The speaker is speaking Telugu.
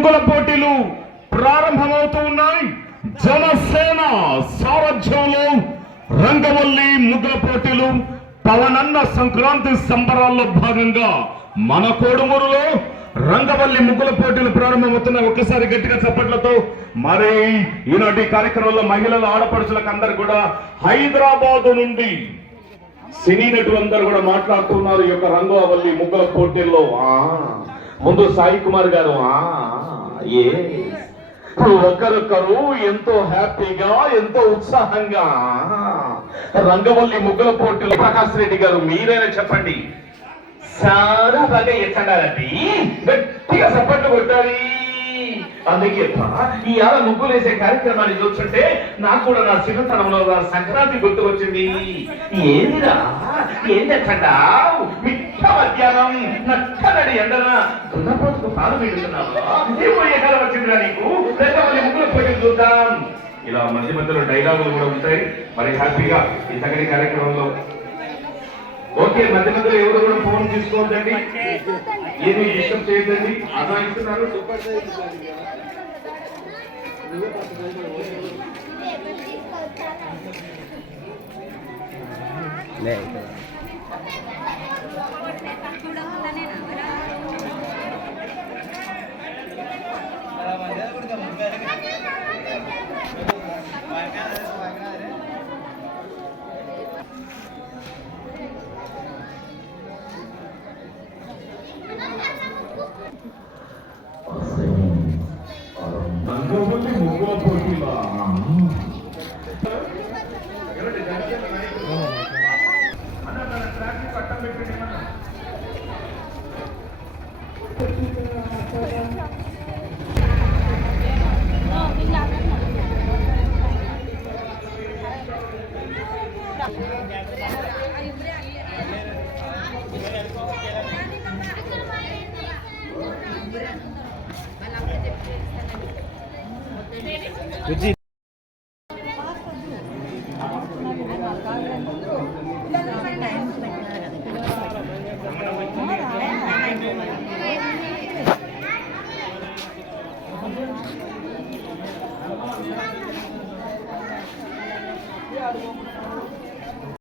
ముగ్గుల పోటీలు ప్రారంభమవుతూ ఉన్నాయి. జనసేన సారథ్యంలో రంగవల్లి ముగ్గుల పోటీలు పవనన్న సంక్రాంతి సంబరాల్లో భాగంగా మన కోడుమూరులో రంగవల్లి ముగ్గుల పోటీలు ప్రారంభమవుతున్నాయి. ఒక్కసారి గట్టిగా చప్పట్లతో మరి ఈనాటి కార్యక్రమంలో మహిళల ఆడపడుచులకు అందరు కూడా హైదరాబాద్ నుండి సినీ నటులందరూ కూడా మాట్లాడుతున్నారు ఈ యొక్క రంగవల్లి ముగ్గుల పోటీల్లో. ఆ. ముందు సాయి కుమార్ గారు ఆ ఏ ఒకరొకరు ఎంతో హ్యాపీగా ఎంతో ఉత్సాహంగా రంగవల్లి ముగ్గుల పోటీలు ప్రకాష్ రెడ్డి గారు మీరైనా చెప్పండి. చాలా బాగా ఎత్తడాలండి గట్టిగా సపోర్ట్ కొట్టాలి. అందుకే ఈ ఆడ ముగ్గులు వేసే కార్యక్రమాన్ని చూస్తుంటే నాకు కూడా నా చిన్నతనంలో నా సంక్రాంతి గుర్తు వచ్చింది. ఏందిరా? ఏం తెచ్చండా మిట్ట మధ్యాహ్నం నట్టనడి ఎండన. దున్నపోతుకు పాలు పెడుతున్నావు? ఏమో ఏ కాలం వచ్చిందిరా నీకు? మళ్ళీ ముగ్గులు పోటీ చూద్దాం. ఇలా మధ్య మధ్యలో డైలాగులు కూడా ఉంటాయి. మరి హ్యాపీగా ఈ తగడి కార్యక్రమంలో. ఓకే మధ్య మధ్యలో ఎవరు కూడా ఫోన్ తీసుకోవద్దండి. ఏమి డిస్టర్బ్ చేయొద్దండి. అర్థమవుతున్నారు రంగవల్లి বুঝি